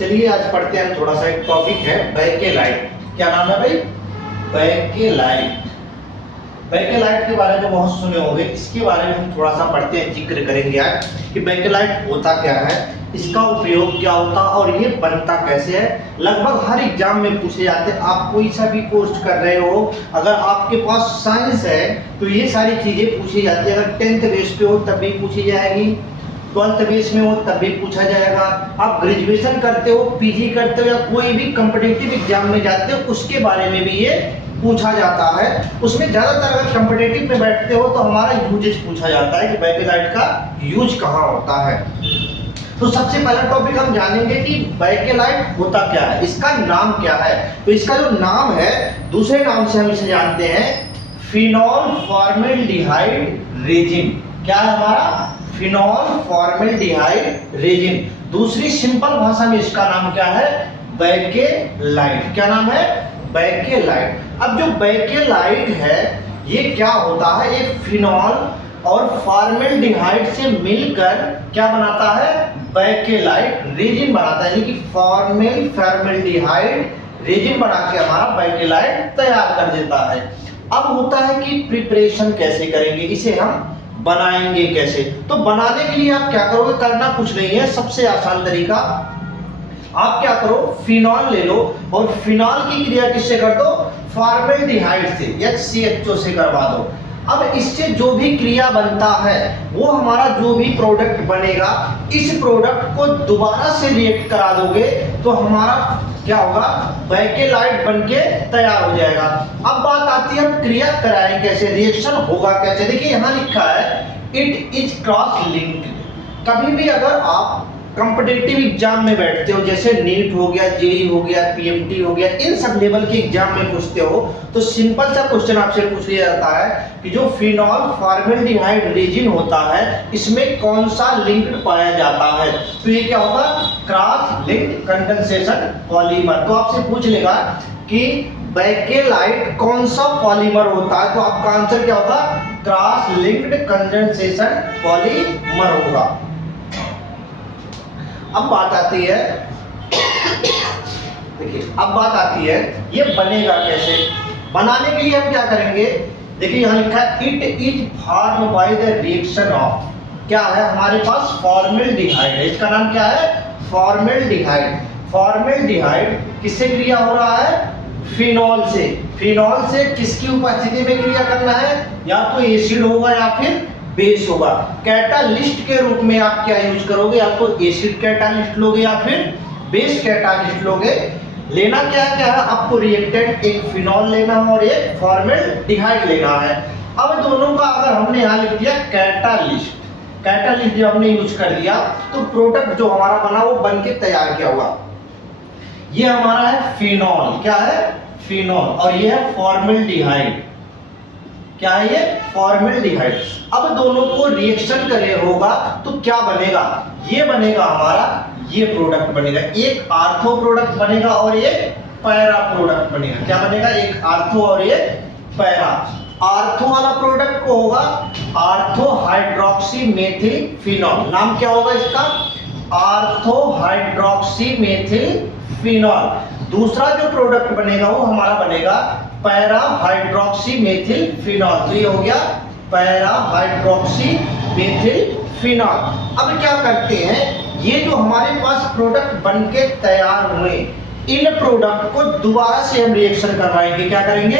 चलिए आज पढ़ते हैं, थोड़ा सा एक टॉपिक है बैकेलाइट। क्या नाम है भाई? बैकेलाइट। बैकेलाइट के बारे में बहुत सुने होंगे, इसके बारे में हम थोड़ा सा पढ़ते हैं, जिक्र करेंगे आज कि बैकेलाइट होता क्या है, इसका उपयोग क्या होता है और ये बनता कैसे है। लगभग हर एग्जाम में पूछे जाते हैं। आप कोई सा भी कोर्स कर रहे हो, अगर आपके पास साइंस है तो ये सारी चीजें पूछी जाती है। अगर 10th बेस पे हो तब भी पूछी जाएगी, 12th बेस में हो तब भी पूछा जाएगा। आप ग्रेजुएशन करते हो, पीजी करते हो या कोई भी कॉम्पिटिटिव एग्जाम में जाते हो, उसके बारे में भी ये पूछा जाता है। उसमें ज्यादातर अगर कॉम्पिटिटिव में बैठते हो तो हमारा यूजेस पूछा जाता है कि बैकेलाइट का यूज कहाँ होता है। तो सबसे पहला टॉपिक हम जानेंगे कि बैकेलाइट होता क्या है, इसका नाम क्या है। तो इसका जो नाम है, दूसरे नाम से हम इसे जानते हैं फिनॉल फॉर्मेल्डिहाइड रेजिन। क्या है हमारा? Phenol formaldehyde resin. दूसरी सिंपल भाषा में इसका नाम क्या है? बैकेलाइट। क्या नाम है? बैकेलाइट। अब जो बैकेलाइट है ये क्या होता है? एक फिनॉल और फॉर्मेल्डिहाइड से मिलकर क्या बनाता है? बैकेलाइट रेजिन बनाता है, यानी कि फॉर्मेल्डिहाइड रेजिन बना के हमारा बैकेलाइट तैयार कर देता है। अब होता है कि प्रिपरेशन कैसे करेंगे, इसे हम बनाएंगे कैसे। तो बनाने के लिए आप क्या करोगे? करना कुछ नहीं है, सबसे आसान तरीका आप क्या करो, फिनॉल ले लो और फिनॉल की क्रिया किससे कर दो? फॉर्मेल्डिहाइड से, HCHO से करवा दो। अब इससे जो भी क्रिया बनता है वो हमारा जो भी प्रोडक्ट बनेगा, इस प्रोडक्ट को दोबारा से रिएक्ट करा दोगे तो हमारा क्या होगा? बैकेलाइट बनके तैयार हो जाएगा। अब बात आती है हम क्रिया कराएं कैसे, रिएक्शन होगा कैसे। देखिए यहाँ लिखा है इट इज क्रॉस लिंक्ड। कभी भी अगर आप कॉम्पिटिटिव एग्जाम में बैठते हो, जैसे नीट हो गया, जेई हो गया, पीएमटी हो गया, इन सब लेवल के एग्जाम में पूछते हो तो सिंपल सा क्वेश्चन आपसे पूछ लिया जाता है कि जो फिनॉल फॉर्मेल्डिहाइड रेजिन होता है इसमें कौन सा लिंक्ड पाया जाता है। तो ये क्या होगा? Cross linked condensation polymer. तो आपसे पूछ लेगा कि बैकेलाइट कौन सा पॉलीमर होता है, तो आपका आंसर क्या होगा? क्रॉस लिंक्ड कंडेंसेशन पॉलीमर होगा। अब बात आती है, देखिए अब बात आती है ये बनेगा कैसे। बनाने के लिए हम क्या करेंगे? देखिए यहाँ लिखा है it is form by the reaction of, क्या है हमारे पास? फॉर्मेल्डिहाइड है। इसका नाम क्या है? फॉर्मेल्डिहाइड। फॉर्मेल्डिहाइड किससे क्रिया हो रहा है? फिनॉल से। फिनॉल से किसकी उपस्थिति में क्रिया करना है? या तो एसिड होगा या फिर बेस होगा। कैटालिस्ट के रूप में आप क्या यूज करोगे? या तो एसिड कैटालिस्ट लोगे या फिर बेस कैटालिस्ट लोगे। लेना क्या है? आपको रिएक्टेंट एक फिनॉल लेना है और एक फॉर्मेल्डिहाइड लेना है। अब दोनों का अगर हमने यहाँ लिख दिया कैटालिस्ट, कैटालिस्ट जब हमने यूज कर दिया तो प्रोडक्ट जो हमारा बना वो बन के तैयार किया हुआ, ये हमारा है फिनॉल। क्या है? फिनॉल। और ये है फॉर्मेल्डिहाइड। क्या है ये? फॉर्मेल्डिहाइड। अब दोनों को रिएक्शन करे होगा तो क्या बनेगा? ये बनेगा हमारा, ये प्रोडक्ट बनेगा। एक आर्थो प्रोडक्ट बनेगा और एक पैरा प्रोडक्ट बनेगा। क्या बनेगा? एक आर्थो और एक पैरा। आर्थो वाला प्रोडक्ट को होगा आर्थो हाइड्रोक्सी मेथिल फिनॉल। नाम क्या होगा इसका? Ortho hydroxy methyl phenol. दूसरा जो प्रोडक्ट बनेगा वो हमारा बनेगा पैरा हाइड्रोक्सी मेथिल फिनॉल। तो ये हो गया पैरा हाइड्रोक्सी मेथिल फिनॉल। अब क्या करते हैं, ये जो हमारे पास प्रोडक्ट बनके तैयार हुए, इन प्रोडक्ट को दोबारा से हम रिएक्शन करवाएंगे। क्या करेंगे?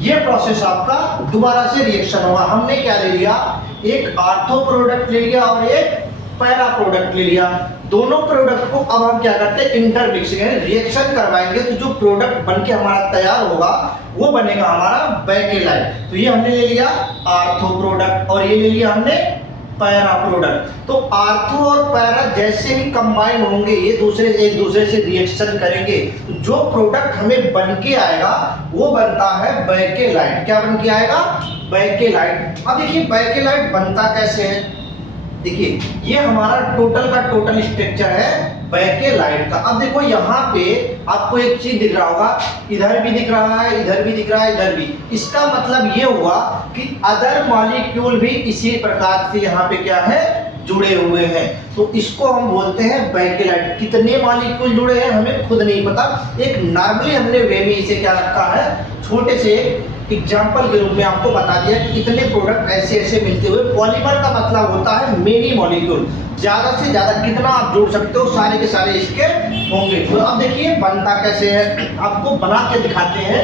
ये प्रोसेस आपका दोबारा से रिएक्शन होगा। हमने क्या ले लिया? एक आर्थो प्रोडक्ट ले लिया और एक पैरा प्रोडक्ट ले लिया। दोनों प्रोडक्ट को अब हम क्या करते हैं? इंटरमिक्सिंग यानी रिएक्शन करवाएंगे तो जो प्रोडक्ट बनके हमारा तैयार होगा वो बनेगा हमारा बैकेलाइट। तो ये हमने ले लिया आर्थो प्रोडक्ट और ये ले लिया हमने पैरा प्रोडक्ट। तो आर्थो और पैरा जैसे ही कंबाइन होंगे, ये एक दूसरे से रिएक्शन करेंगे, तो जो प्रोडक्ट हमें बनके आएगा वो बनता है बैकेलाइट। क्या बनके आएगा? बैकेलाइट। अब देखिए बैकेलाइट बनता कैसे है। देखिए ये हमारा टोटल का टोटल स्ट्रक्चर है बैकेलाइट का। अब देखो यहाँ पे आपको एक चीज दिख रहा होगा, इधर भी दिख रहा है, इधर भी दिख रहा है, इधर भी। इसका मतलब ये हुआ कि अदर मॉलिक्यूल भी इसी प्रकार से यहाँ पे क्या है? जुड़े हुए हैं, तो इसको हम बोलते हैं बैकेलाइट। कितने मॉलिक्यूल जुड़े हैं हमें खुद नहीं पता, एक नॉर्मली हमने वे में इसे क्या रखा है, छोटे से एग्जाम्पल के रूप में आपको बता दिया कि कितने प्रोडक्ट ऐसे ऐसे मिलते हुए। पॉलीमर का मतलब होता है मेनी मॉलिक्यूल, ज्यादा से ज्यादा कितना आप जोड़ सकते हो, सारे के सारे इसके होंगे। तो अब देखिए बनता कैसे है, आपको बना के दिखाते हैं।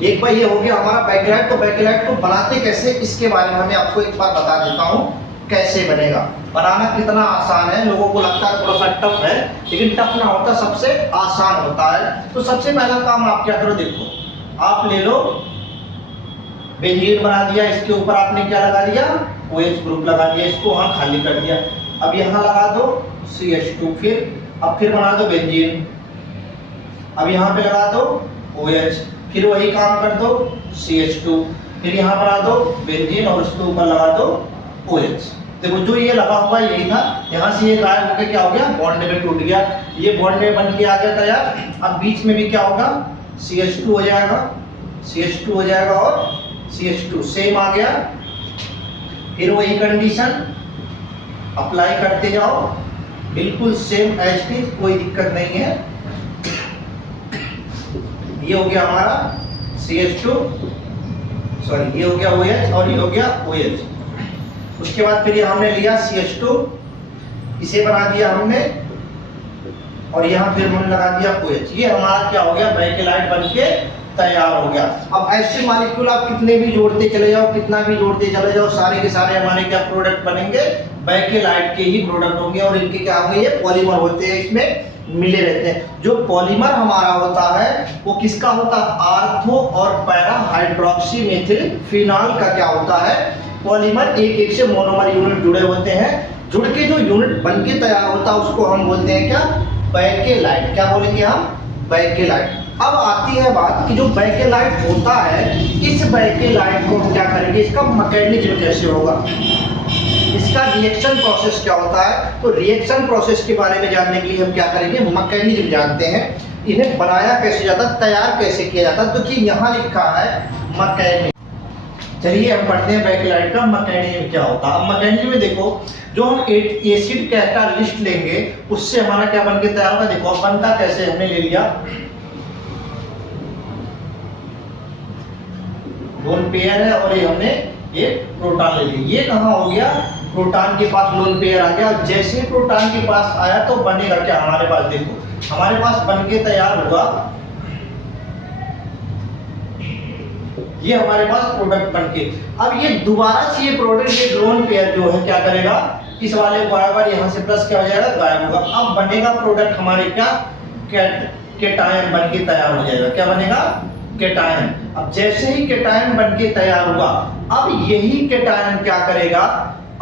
एक बार ये हो गया हमारा बैकेलाइट, तो बैकेलाइट को बनाते कैसे इसके बारे में मैं आपको एक बार बता देता हूँ कैसे बनेगा। बनाना कितना आसान है, लोगों को लगता है थोड़ा सा टफ है, लेकिन टफ ना होता, सबसे आसान होता है। तो सबसे पहला काम आप क्या करो, देखो आप ले लो बेंजीन बना दिया, इसके ऊपर आपने क्या लगा दिया, OH ग्रुप लगा दिया, इसको वहां खाली कर दिया। अब यहाँ लगा दो CH2, फिर बना दो बेंजीन, अब यहाँ पे लगा दो OH, फिर वही काम कर दो CH2, फिर यहाँ बना दो बेंजीन और उसके ऊपर लगा दो OH। देखो जो ये लगा हुआ यही था, यहाँ से ये गायब होकर क्या हो गया, बॉन्ड में टूट गया, ये बॉन्ड में बन के आ गया तैयार। अब बीच में भी क्या होगा, CH2 हो जाएगा, CH2 हो जाएगा और CH2 सेम आ गया। फिर वही कंडीशन अप्लाई करते जाओ, बिल्कुल सेम एज इट, कोई दिक्कत नहीं है। ये हो गया हमारा CH2, सॉरी ये हो गया OH और ये हो गया OH। उसके बाद फिर ये हमने लिया CH2, इसे बना दिया हमने और यहाँ फिर हमने लगा दिया OH। ये हमारा क्या हो गया, बैकेलाइट बनके तैयार हो गया। अब ऐसे मॉलिक्यूल आप कितने भी जोड़ते चले जाओ, कितना भी जोड़ते चले जाओ, सारे के सारे हमारे क्या प्रोडक्ट बनेंगे, बैकेलाइट के ही प्रोडक्ट होंगे। और इनके क्या होंगे, ये पॉलीमर होते हैं, इसमें मिले रहते हैं। जो पॉलीमर हमारा होता है वो किसका होता है, आर्थो और पैरा हाइड्रोक्सी मेथिल फिनॉल का क्या होता है, पॉलीमर। एक एक से मोनोमर यूनिट जुड़े होते हैं, जुड़ के जो यूनिट बन के तैयार होता है उसको हम बोलते हैं क्या, बैकेलाइट। क्या बोलेंगे हम, बैकेलाइट। अब आती है बात कि जो बैकेलाइट होता है, इस बैकेलाइट को हम क्या करेंगे, इसका मैकेनिज्म कैसे होगा, इसका रिएक्शन प्रोसेस क्या होता है। तो रिएक्शन प्रोसेस के बारे में जानने के लिए हम क्या करेंगे, मैकेनिज्म जानते हैं। इन्हें बनाया कैसे जाता, तैयार कैसे किया जाता, तो कि यहाँ लिखा है मैकेनिज्म। चलिए हम पढ़ते हैं बैकेलाइट का मैकेनिज्म क्या होता है। अब मैकेनिज्म में देखो, जो हम एसिड कैटालिस्ट लेंगे उससे हमारा क्या बन के तैयार होगा। देखो अब बनता कैसे, हमने ले लिया लोन पेयर है और ये हमने ये प्रोटॉन ले लिया। ये कहाँ हो गया, प्रोटॉन के पास लोन पेयर आ गया। जैसे प्रोटॉन के पास आया तो बनेगा क्या हमारे पास, देखो हमारे पास बन के तैयार होगा, ये हमारे पास प्रोडक्ट बनके। अब ये दोबारा से ये प्रोडक्ट, ये लोन पेयर जो है क्या करेगा, इस वाले बराबर यहाँ से प्लस क्या हो जाएगा, गायब होगा। अब बनेगा प्रोडक्ट हमारे क्या, केटायन बन के तैयार हो जाएगा। क्या बनेगा, केटायन। अब जैसे ही केटायन बन के तैयार हुआ, अब यही केटायन क्या करेगा,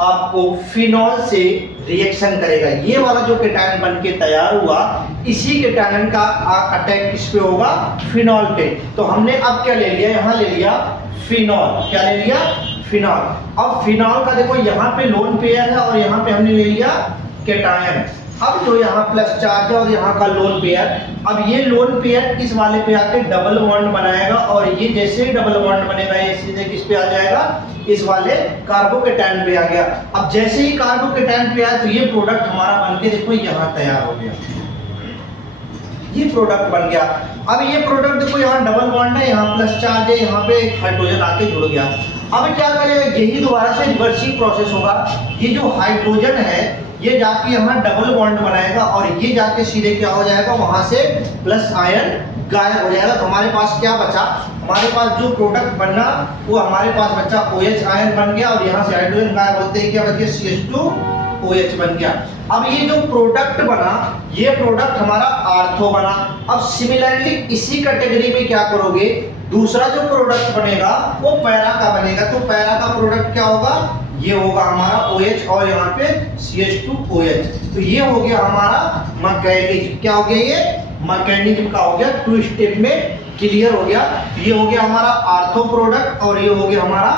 आपको फिनॉल से रिएक्शन करेगा। ये वाला जो केटायन बन के तैयार हुआ, इसी केटायन का अटैक किस पे होगा, फिनॉल पे। तो हमने अब क्या ले लिया, यहाँ ले लिया फिनॉल। क्या ले लिया, फिनॉल। अब फिनॉल का देखो यहाँ पे लोन पेयर है और यहाँ पे हमने ले लिया केटायन। अब जो यहाँ प्लस चार्ज है और यहाँ का लोन पेयर, अब ये लोन पेयर इस वाले पे आके डबल बॉन्ड बनाएगा और ये जैसे ही डबल बॉन्ड बनेगा ये सीधे किस पे आ जाएगा, इस वाले कार्बोकेटायन पे आ गया। अब जैसे ही कार्बोकेटायन पे आया तो ये प्रोडक्ट हमारा बनके देखो यहाँ तैयार हो गया, ये प्रोडक्ट बन गया। अब ये प्रोडक्ट देखो यहाँ डबल बॉन्ड है, यहाँ प्लस चार्ज है, यहाँ पे हाइड्रोजन आके जुड़ गया। अब क्या करेगा, यही दोबारा से रिवर्सिंग प्रोसेस होगा। ये जो हाइड्रोजन है ये जाके यहाँ डबल बॉन्ड बनाएगा और ये जाके सीधे क्या हो जाएगा, वहां से प्लस आयन गायब हो जाएगा। तो हमारे पास क्या बचा, हमारे पास जो प्रोडक्ट बना वो हमारे पास बचा OH आयन बन गया और यहाँ से हाइड्रोजन गायब होते ही क्या बच गया, CH2OH बन गया। अब ये जो प्रोडक्ट बना, ये प्रोडक्ट हमारा आर्थो बना। अब सिमिलरली इसी कैटेगरी में क्या करोगे, दूसरा जो प्रोडक्ट बनेगा वो पैरा का बनेगा। तो पैरा का प्रोडक्ट क्या होगा, ये होगा हमारा OH और यहाँ पे CH2OH। तो ये हो गया हमारा मैकेनिज्म। क्या हो गया, ये मैकेनिज्म का हो गया, 2 स्टेप में क्लियर हो गया। ये हो गया हमारा आर्थो प्रोडक्ट और ये हो गया हमारा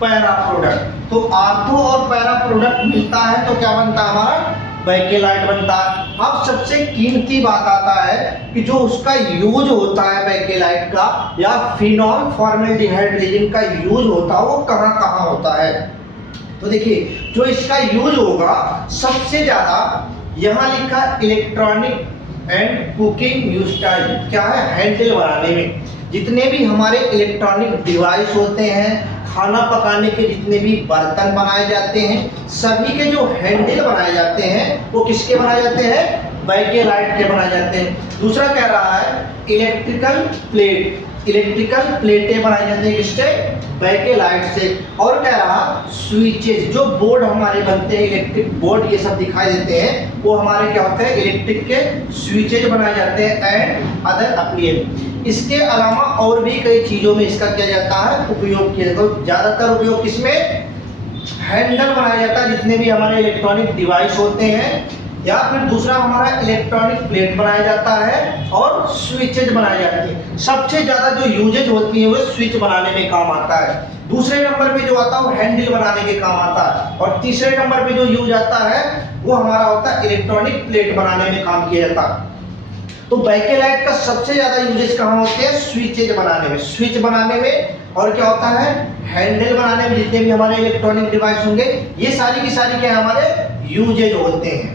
पैरा प्रोडक्ट। तो आर्थो और पैरा प्रोडक्ट मिलता है तो क्या बनता है, हमारा बैकेलाइट बनता है। अब सबसे कीमती बात आता है कि जो उसका यूज होता है बैकेलाइट का या फिनॉल फॉर्मेल्डिहाइड रेजिन का यूज होता है वो कहाँ कहाँ होता है। तो देखिए जो इसका यूज होगा सबसे ज्यादा, यहाँ लिखा इलेक्ट्रॉनिक एंड कुकिंग यूटेंसिल, क्या है, हैंडल बनाने में। जितने भी हमारे इलेक्ट्रॉनिक डिवाइस होते हैं, खाना पकाने के जितने भी बर्तन बनाए जाते हैं, सभी के जो हैंडल बनाए जाते हैं वो किसके बनाए जाते हैं, बैकेलाइट के बनाए जाते हैं। दूसरा कह रहा है इलेक्ट्रिकल प्लेट, इलेक्ट्रिकल प्लेटें बनाई जाती हैं किससे, बैकेलाइट से। और कह रहा स्विचेस, जो बोर्ड हमारे बनते हैं इलेक्ट्रिक बोर्ड ये सब दिखाई देते हैं, वो हमारे क्या होते हैं, इलेक्ट्रिक के स्विचेज बनाए जाते हैं एंड अदर एप्लीकेशन। इसके अलावा और भी कई चीजों में इसका किया जाता है, उपयोग किया जाता है। ज्यादातर उपयोग किसमें, हैंडल बनाया जाता है जितने भी हमारे इलेक्ट्रॉनिक डिवाइस होते हैं, या फिर दूसरा हमारा इलेक्ट्रॉनिक प्लेट बनाया जाता है और स्विचेज बनाई जाती है। सबसे ज्यादा जो यूजेज होती है वो स्विच बनाने में काम आता है। दूसरे नंबर पे जो आता है वो हैंडल बनाने के काम आता है, और तीसरे नंबर पे जो यूज आता है वो हमारा होता है इलेक्ट्रॉनिक प्लेट बनाने में काम किया जाता है। तो बैकेलाइट का सबसे ज्यादा यूजेज कहाँ होते हैं, स्विचेज बनाने में, स्विच बनाने में, और क्या होता है, हैंडल बनाने में। जितने भी हमारे इलेक्ट्रॉनिक डिवाइस होंगे ये सारी की सारी क्या हमारे यूजेज होते हैं।